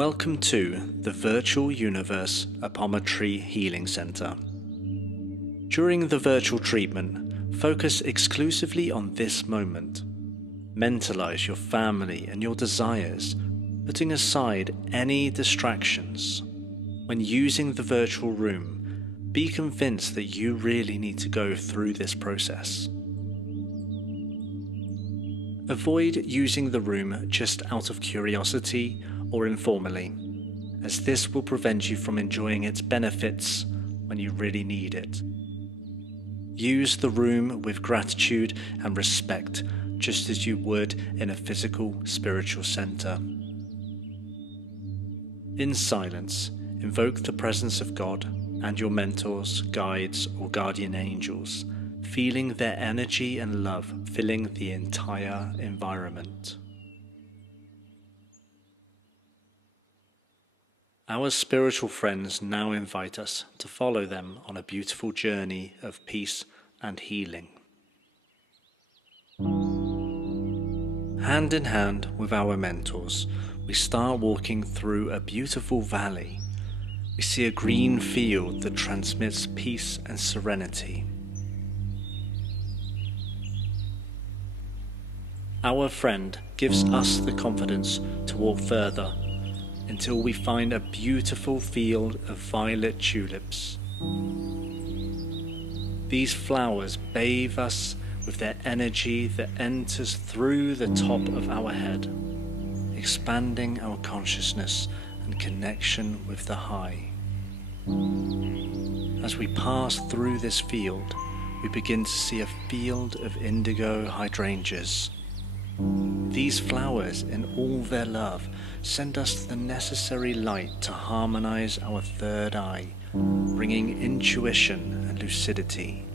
Welcome to the Virtual Universe Apometry Healing Center. During the virtual treatment, focus exclusively on this moment. Mentalize your family and your desires, putting aside any distractions. When using the virtual room, be convinced that you really need to go through this process. Avoid using the room just out of curiosity or informally, as this will prevent you from enjoying its benefits when you really need it. Use the room with gratitude and respect, just as you would in a physical spiritual center. In silence, invoke the presence of God and your mentors, guides, or guardian angels, feeling their energy and love filling the entire environment. Our spiritual friends now invite us to follow them on a beautiful journey of peace and healing. Hand in hand with our mentors, we start walking through a beautiful valley. We see a green field that transmits peace and serenity. Our friend gives us the confidence to walk further until we find a beautiful field of violet tulips. These flowers bathe us with their energy that enters through the top of our head, expanding our consciousness and connection with the high. As we pass through this field, we begin to see a field of indigo hydrangeas. These flowers, in all their love, send us the necessary light to harmonize our third eye, bringing intuition and lucidity.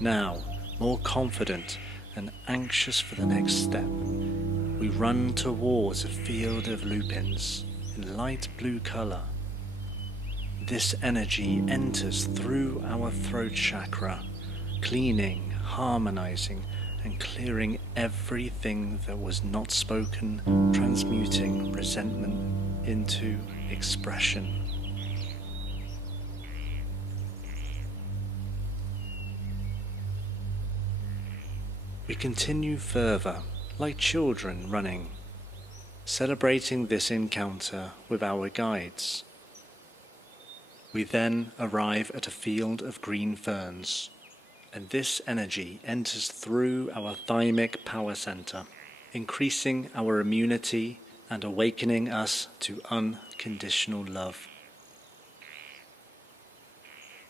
Now, more confident and anxious for the next step, we run towards a field of lupins in light blue color. This energy enters through our throat chakra, cleaning, harmonizing, and clearing everything that was not spoken, transmuting resentment into expression. We continue further, like children running, celebrating this encounter with our guides. We then arrive at a field of green ferns, and this energy enters through our thymic power center, increasing our immunity and awakening us to unconditional love.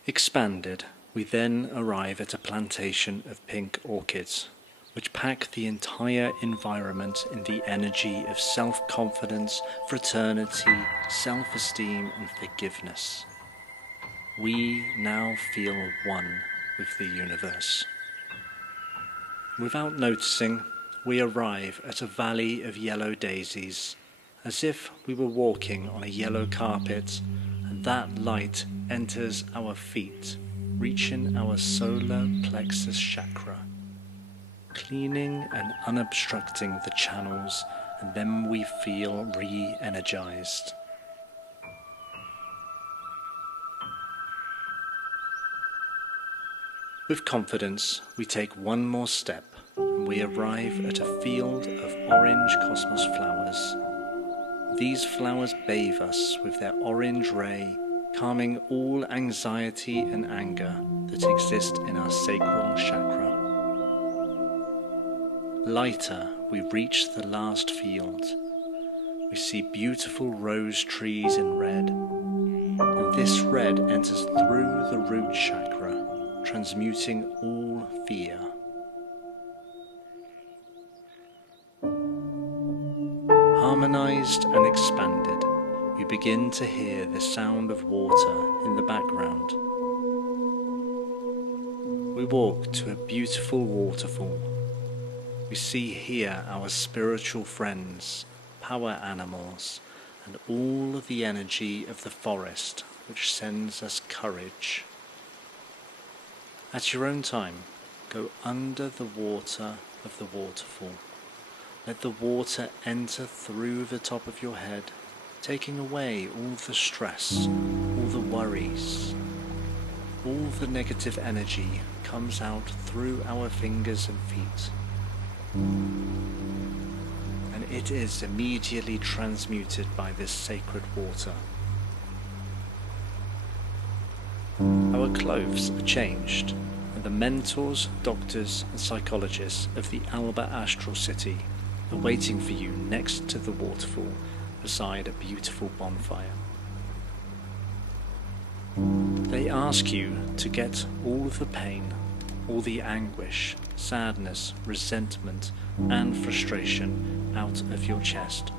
Expanded, we then arrive at a plantation of pink orchids, which pack the entire environment in the energy of self-confidence, fraternity, self-esteem, and forgiveness. We now feel one with the universe. Without noticing, we arrive at a valley of yellow daisies, as if we were walking on a yellow carpet, and that light enters our feet, reaching our solar plexus chakra, cleaning and unobstructing the channels, and then we feel re-energized. With confidence, we take one more step, and we arrive at a field of orange cosmos flowers. These flowers bathe us with their orange ray, calming all anxiety and anger that exist in our sacral chakra. Lighter, we reach the last field. We see beautiful rose trees in red, and this red enters through the root chakra, transmuting all fear. Harmonized and expanded, we begin to hear the sound of water in the background. We walk to a beautiful waterfall. We see here our spiritual friends, power animals, and all of the energy of the forest which sends us courage. At your own time, go under the water of the waterfall, Let the water enter through the top of your head, taking away all the stress, all the worries. All the negative energy comes out through our fingers and feet, and it is immediately transmuted by this sacred water. Our clothes are changed, and the mentors, doctors and psychologists of the Alba Astral City are waiting for you next to the waterfall beside a beautiful bonfire. They ask you to get all the pain, all the anguish, sadness, resentment and frustration out of your chest.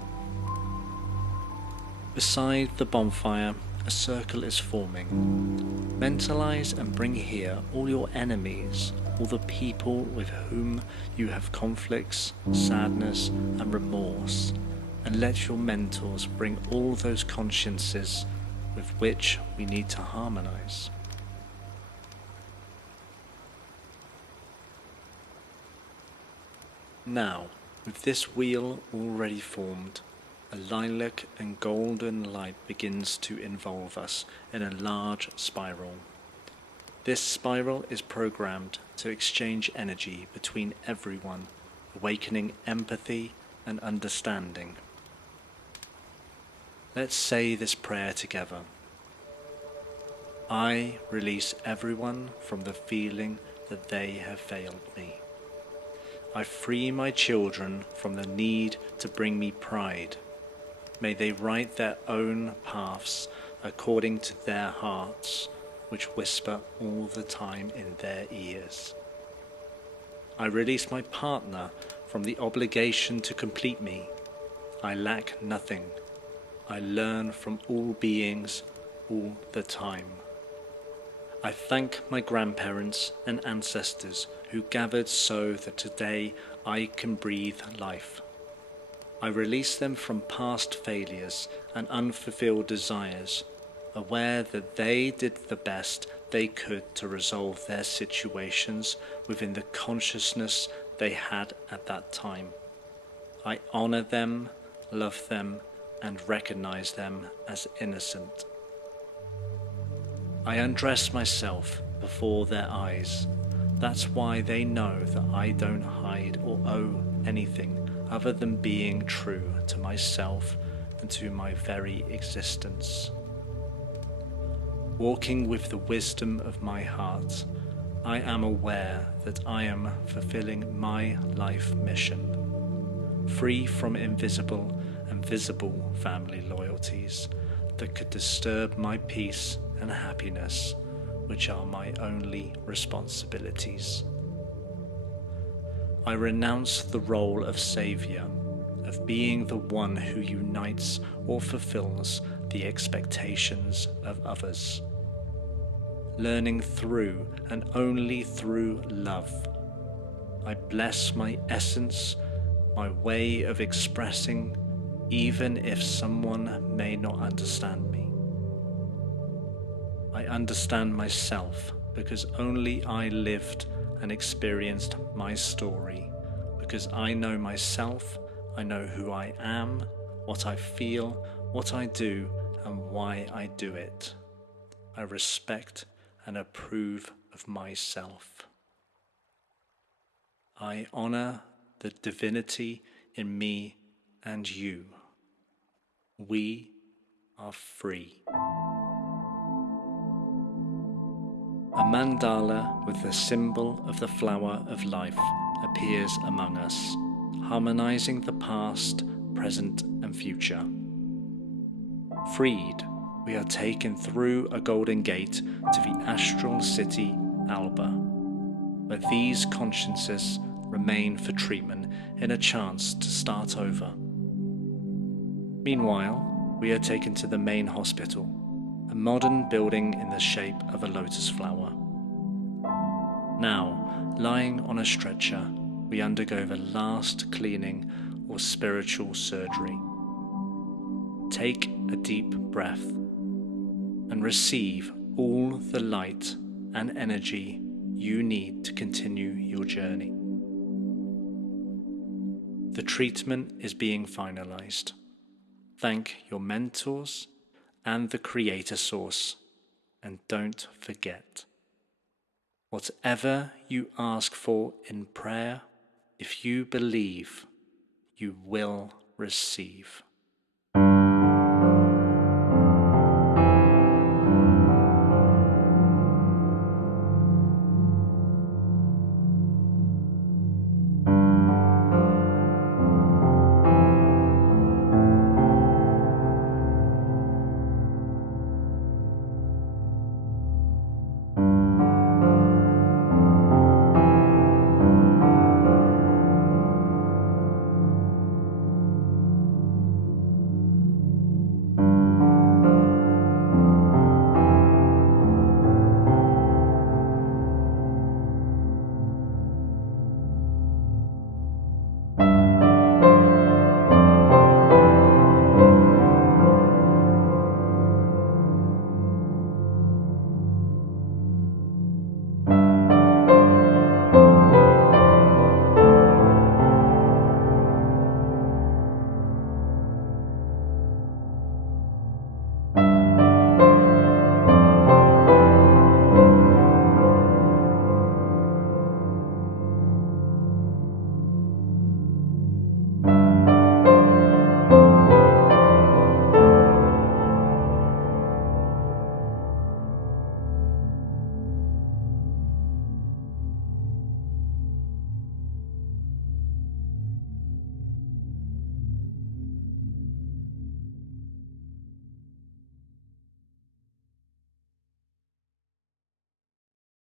Beside the bonfire, a circle is forming. Mentalize and bring here all your enemies, all the people with whom you have conflicts, sadness and remorse, and let your mentors bring all those consciences with which we need to harmonize. Now, with this wheel already formed, a lilac and golden light begins to involve us in a large spiral. This spiral is programmed to exchange energy between everyone, awakening empathy and understanding. Let's say this prayer together. I release everyone from the feeling that they have failed me. I free my children from the need to bring me pride. May they write their own paths according to their hearts, which whisper all the time in their ears. I release my partner from the obligation to complete me. I lack nothing. I learn from all beings all the time. I thank my grandparents and ancestors who gathered so that today I can breathe life. I release them from past failures and unfulfilled desires, aware that they did the best they could to resolve their situations within the consciousness they had at that time. I honor them, love them, and recognize them as innocent. I undress myself before their eyes. That's why they know that I don't hide or owe anything other than being true to myself and to my very existence. Walking with the wisdom of my heart, I am aware that I am fulfilling my life mission, free from invisible and visible family loyalties that could disturb my peace and happiness, which are my only responsibilities. I renounce the role of savior, of being the one who unites or fulfills the expectations of others. Learning through and only through love, I bless my essence, my way of expressing, even if someone may not understand me. I understand myself because only I lived and experienced my story. Because I know myself, I know who I am, what I feel, what I do, and why I do it. I respect and approve of myself. I honor the divinity in me and you. We are free. A mandala with the symbol of the flower of life appears among us, harmonizing the past, present, and future. Freed, we are taken through a golden gate to the astral city Alba, where these consciences remain for treatment in a chance to start over. Meanwhile, we are taken to the main hospital, a modern building in the shape of a lotus flower. Now, lying on a stretcher, we undergo the last cleaning or spiritual surgery. Take a deep breath and receive all the light and energy you need to continue your journey. The treatment is being finalized. Thank your mentors and the Creator Source, and don't forget, whatever you ask for in prayer, if you believe, you will receive.